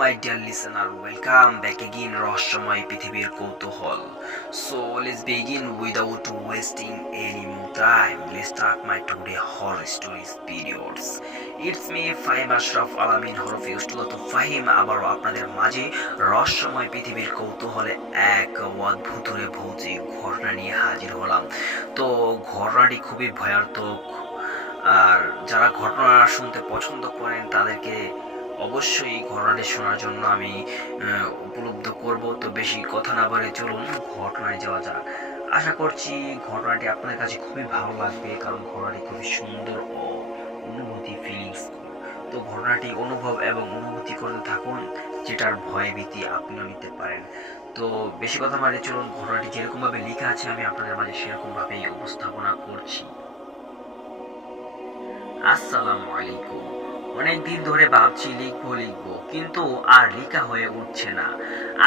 my dear listener, welcome back again রহস্যময় পৃথিবীর কৌতূহল. So let's begin without wasting any more time. Let's start my today horror stories periods. It's me Fahim Ashraf Alamin হরফে উস্তুলত ফাহিম আবারও আপনাদের মাঝে রহস্যময় পৃথিবীর কৌতূহলে এক অদ্ভুতুরে ভৌতিক ঘটনা নিয়ে হাজির হলাম. তো ঘটনাটি খুবই ভয়ানক, আর যারা ঘটনা শুনতে পছন্দ করেন তাদেরকে অবশ্যই ঘটনাটি শোনার জন্য আমি উপলব্ধ করব. তো বেশি কথা না বলে চলুন ঘটনায় যাওয়া যাক. আশা করছি ঘটনাটি আপনাদের কাছে খুবই ভালো লাগবে, কারণ ঘটনাটি খুবই সুন্দর ও অনুভূতি ফিলিংস. তো ঘটনাটি অনুভব এবং অনুভূতি করতে থাকুন, যেটার ভয় ভীতি আপনিও নিতে পারেন. তো বেশি কথা মানে চলুন ঘটনাটি যেরকমভাবে লেখা আছে আমি আপনাদের মাঝে সেরকমভাবেই উপস্থাপনা করছি. আসসালামু আলাইকুম. অনেকদিন ধরে ভাবছি লিখবো কিন্তু আর লেখা হয়ে উঠছে না.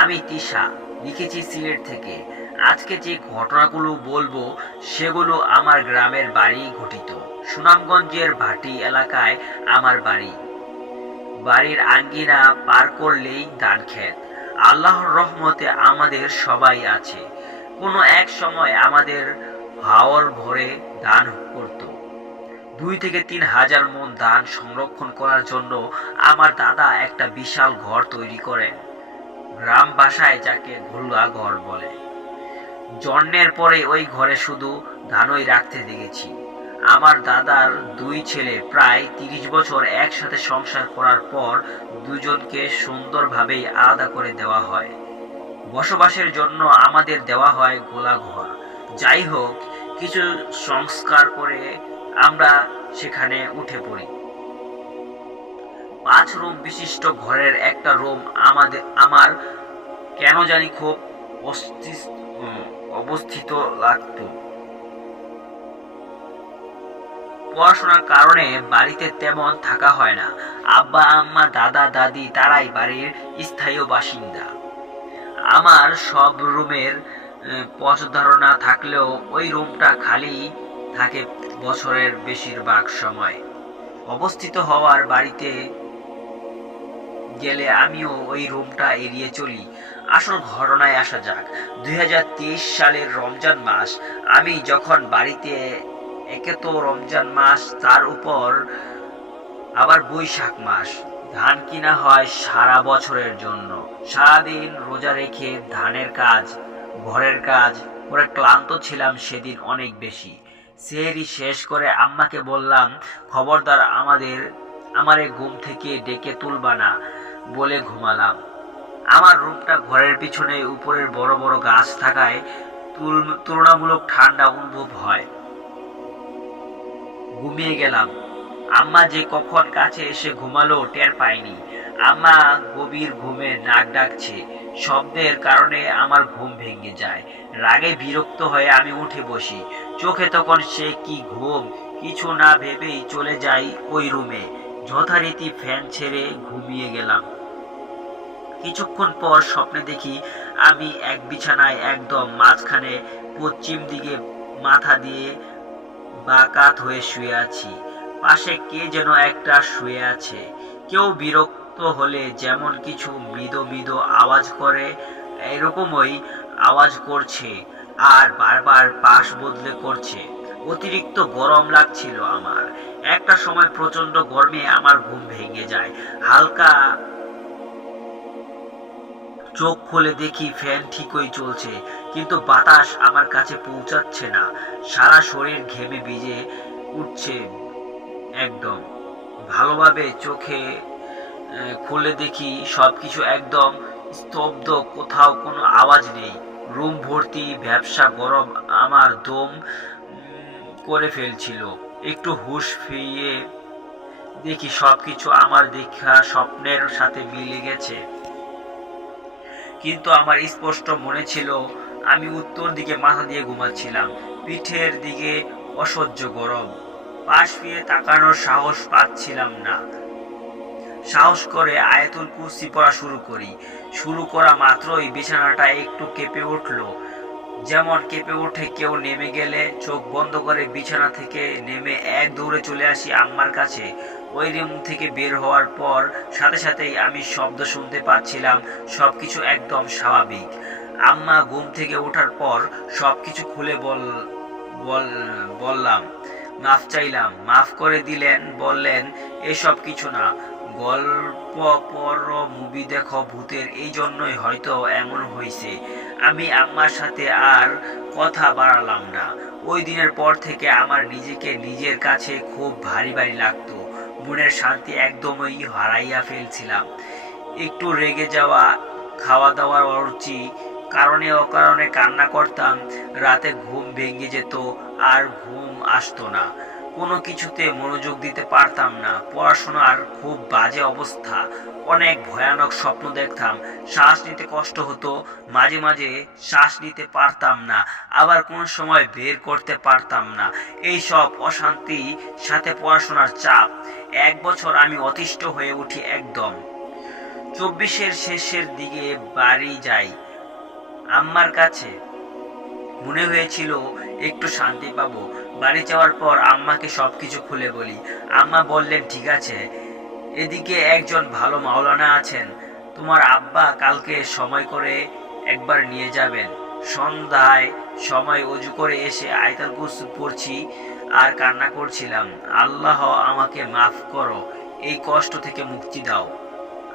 আমি তিশা, লিখেছি সিলেট থেকে. আজকে যে ঘটনাগুলো বলবো সেগুলো আমার গ্রামের বাড়ি ঘটিত. সুনামগঞ্জের ভাটি এলাকায় আমার বাড়ি. বাড়ির আঙ্গিনা পার করলেই ধান ক্ষেত. আল্লাহর রহমতে আমাদের সবাই আছে. কোনো এক সময় আমাদের হাওর ভরে ধান করতো. 2 থেকে 3 হাজার মন ধান সংরক্ষণ করার জন্য আমার দাদা একটা বিশাল ঘর তৈরি করেন. গ্রাম ভাষায় যাকে ঘোলা ঘর বলে. জন্মের পরে ওই ঘরে শুধু ধানই রাখতে দেখেছি. আমার দাদার 2 ছেলে প্রায় 30 বছর একসাথে সংসার করার পর দুজনকে সুন্দরভাবেই আলাদা করে দেওয়া হয়. বসবাসের জন্য আমাদের দেওয়া হয় গোলা ঘর. যাই হোক, কিছু সংস্কার করে আমরা সেখানে উঠে পড়ি. 5 রুম বিশিষ্ট ঘরের একটা রুম আমার কেন জানি খুব অবস্থিত লাগত. পড়াশোনার কারণে বাড়িতে তেমন থাকা হয় না. আব্বা আম্মা দাদা দাদি তারাই বাড়ির স্থায়ী বাসিন্দা. আমার সব রুমের পছধারণা থাকলেও ওই রুমটা খালি থাকে বছরের বেশিরভাগ সময়. অবস্থিত হওয়ার বাড়িতে গেলে আমিও ওই রুমটা এড়িয়ে চলি. আসল ঘটনায় আসা যাক. 2023 সালের রমজান মাস. আমি যখন বাড়িতে, একে তো রমজান মাস, তার উপর আবার বৈশাখ মাস. ধান কিনা হয় সারা বছরের জন্য. সারাদিন রোজা রেখে ধানের কাজ, ঘরের কাজ করে ক্লান্ত ছিলাম সেদিন অনেক বেশি. সেহরি শেষ করে আম্মাকে বললাম, খবরদার আমারে ঘুম থেকে ডেকে তুলবা না বলে ঘুমালাম. আমার রুমটা ঘরের পিছনে উপরের বড় বড় গাছ থাকায় তুলনামূলক ঠান্ডা অনুভব হয়. ঘুমিয়ে গেলাম. আম্মা যে কখন কাছে এসে ঘুমালো টের পাইনি. আম্মা গভীর ঘুমে নাক ডাকছে. শব্দের কারণে আমার ঘুম ভেঙে যায়. রাগে বিরক্ত হয়ে আমি উঠে বসি. চোখে তখন সে কি ঘুম, কিছু না ভেবেই চলে যাই ওই রুমে. যথারীতি ফ্যান ছেড়ে ঘুমিয়ে গেলাম. কিছুক্ষণ পর স্বপ্নে দেখি আমি এক বিছানায় একদম মাঝখানে পশ্চিম দিকে মাথা দিয়ে বাঁকাত হয়ে শুয়ে আছি. পাশে কে যেন একটা শুয়ে আছে. কেউ বিরক্ত হলে যেমন কিছু মৃদু মৃদু আওয়াজ করে, এরকমই আওয়াজ করছে আর বারবার পাশ বদলে করছে. অতিরিক্ত গরম লাগছিল আমার. একটা সময় প্রচন্ড গরমে আমার ঘুম ভেঙে যায়. হালকা চোখ খুলে দেখি ফ্যান ঠিকই চলছে, কিন্তু বাতাস আমার কাছে পৌঁছাচ্ছে না. সারা শরীর ঘেমে ভিজে উঠছে একদম. ভালোভাবে চোখে খুলে দেখি সবকিছু একদম স্তব্ধ, কোথাও কোনো আওয়াজ নেই. রুম ভর্তি ভ্যাপসা গরম আমার দম করে ফেলছিল. একটু হুঁশ ফিরিয়ে দেখি সবকিছু আমার দেখা স্বপ্নের সাথে মিলে গেছে. কিন্তু আমার স্পষ্ট মনে ছিল আমি উত্তর দিকে মাথা দিয়ে ঘুমাচ্ছিলাম. পিঠের দিকে অসহ্য গরম. পাশ ফিরে তাকানোর সাহস পাচ্ছিলাম না. সাহস করে আয়াতুল কুরসি পড়া শুরু করা মাত্রই বিছানাটা একটু কেঁপে উঠল. যেমন কেঁপে উঠে কেউ নেমে গেলে চোখ বন্ধ করে বিছানা থেকে নেমে এক দৌড়ে চলে আসি আম্মার কাছে. ওই রুম থেকে বের হওয়ার পর সাথে সাথেই আমি শব্দ শুনতে পাচ্ছিলাম, সবকিছু একদম স্বাভাবিক। আম্মা ঘুম থেকে ওঠার পর সবকিছু খুলে বললাম, মাফ চাইলাম, মাফ করে দিলেন, বললেন এসব কিছু না, গল্প পড়ো, মুভি দেখো ভূতের, এই জন্যই হয়তো এমন হয়েছে। আমি আম্মার সাথে আর কথা বাড়ালাম না। ওই দিনের পর থেকে আমার নিজেকে নিজের কাছে খুব ভারী ভারী লাগতো, মনের শান্তি একদমই হারাইয়া ফেলছিলাম। একটু রেগে যাওয়া, খাওয়া দাওয়ার অরুচি, কারণে অকারণে কান্না করতাম, রাতে ঘুম ভেঙে যেত, আর ঘুম আসতো না, কোনো কিছুতে মনোযোগ দিতে পারতাম না, পড়াশোনার খুব বাজে অবস্থা, অনেক ভয়ানক স্বপ্ন দেখতাম, শ্বাস নিতে কষ্ট হতো, মাঝে মাঝে শ্বাস নিতে পারতাম না, আবার কোন সময় বের করতে পারতাম না। এই সব অশান্তি সাথে পড়াশোনার চাপ, 1 বছর আমি অতিষ্ঠ হয়ে উঠি একদম। 24-এর শেষের দিকে বাড়ি যাই। আম্মার কাছে মনে হয়েছিল একটু শান্তি পাবো। বাড়ি যাওয়ার পর আম্মাকে সবকিছু খুলে বলি। আম্মা বললেন, ঠিক আছে, এদিকে একজন ভালো মাওলানা আছেন, তোমার আব্বা কালকে সময় করে একবার নিয়ে যাবেন। সন্ধ্যায় সময় অজু করে এসে আয়াতুল কুরসি পড়ছি আর কান্না করছিলাম, আল্লাহ আমাকে মাফ করো, এই কষ্ট থেকে মুক্তি দাও।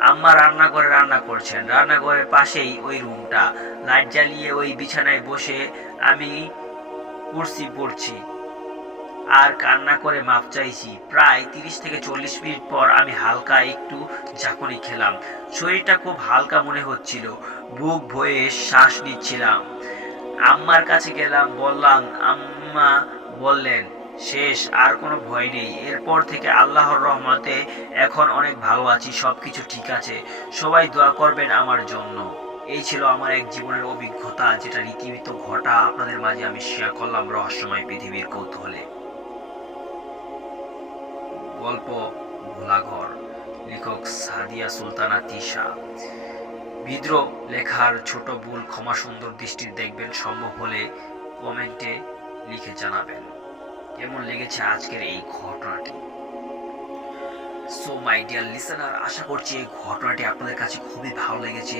আম্মা রান্নাঘরে রান্না করছেন, রান্নাঘরের পাশেই ওই রুমটা, লাইট জ্বালিয়ে ওই বিছানায় বসে আমি কুরসি পড়ছি আর কান্না করে মাপ চাইছি। প্রায় 30 থেকে 40 মিনিট পর আমি হালকা একটু ঝাঁকুনি খেলাম, শরীরটা খুব হালকা মনে হচ্ছিল, বুক ভয়ে শ্বাস নিচ্ছিলাম। আম্মার কাছে গেলাম, বললাম, আম্মা বললেন, শেষ, আর কোনো ভয় নেই, এরপর থেকে আল্লাহর রহমতে এখন অনেক ভালো আছি, সবকিছু ঠিক আছে, সবাই দোয়া করবেন আমার জন্য। এই ছিল আমার এক জীবনের অভিজ্ঞতা, যেটা রীতিমতো ঘটা আপনাদের মাঝে আমি শেয়ার করলাম রহস্যময় পৃথিবীর কৌতূহলে। গল্প ভোলাঘর, লেখক সাদিয়া সুলতানা তিশা। বিদ্রোহ লেখার ছোট ভুল ক্ষমা সুন্দর দৃষ্টির দেখবেন, সম্ভব হলে কমেন্টে লিখে জানাবেন কেমন লেগেছে আজকের এই ঘটনাটি। সো মাই ডিয়ার লিসেনার, আশা করছি এই ঘটনাটি আপনাদের কাছে খুবই ভালো লেগেছে।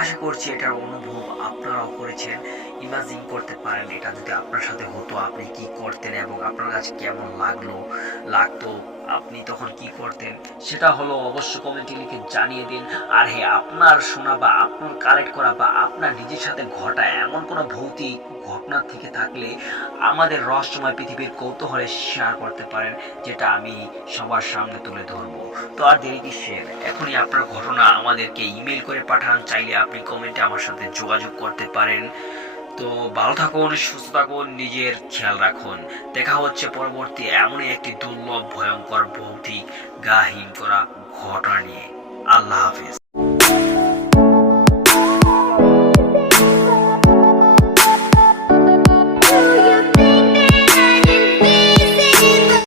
আশা করছি এটার অনুভব আপনারাও করেছেন, ইমাজিন করতে পারেন এটা যদি আপনার সাথে হতো আপনি কি করতেন এবং আপনার কাছে কেমন লাগতো, আপনি তখন কি করতেন, সেটা হলো অবশ্যই কমেন্টে লিখে জানিয়ে দিন। আর হ্যাঁ, আপনার শোনা বা আপনার কালেক্ট করা বা আপনার নিজের সাথে ঘটা এমন কোনো ভৌতিক ঘটনা থেকে থাকলে আমাদের রহস্যময় পৃথিবীর কৌতূহলে শেয়ার করতে পারেন, যেটা আমি সবার সামনে তুলে ধরবো। তো আর দেরি কিসের, এখনই আপনার ঘটনা আমাদেরকে ইমেল করে পাঠান, চাইলে আপনি কমেন্টে আমার সাথে যোগাযোগ করতে পারেন। তো ভালো থাকুন, সুস্থ থাকুন, নিজের খেয়াল রাখুন। দেখা হচ্ছে পরবর্তী এমনই একটি দুর্লভ ভয়ঙ্কর ভৌতিক গা হিম করা ঘটনা নিয়ে। আল্লাহ হাফিজ।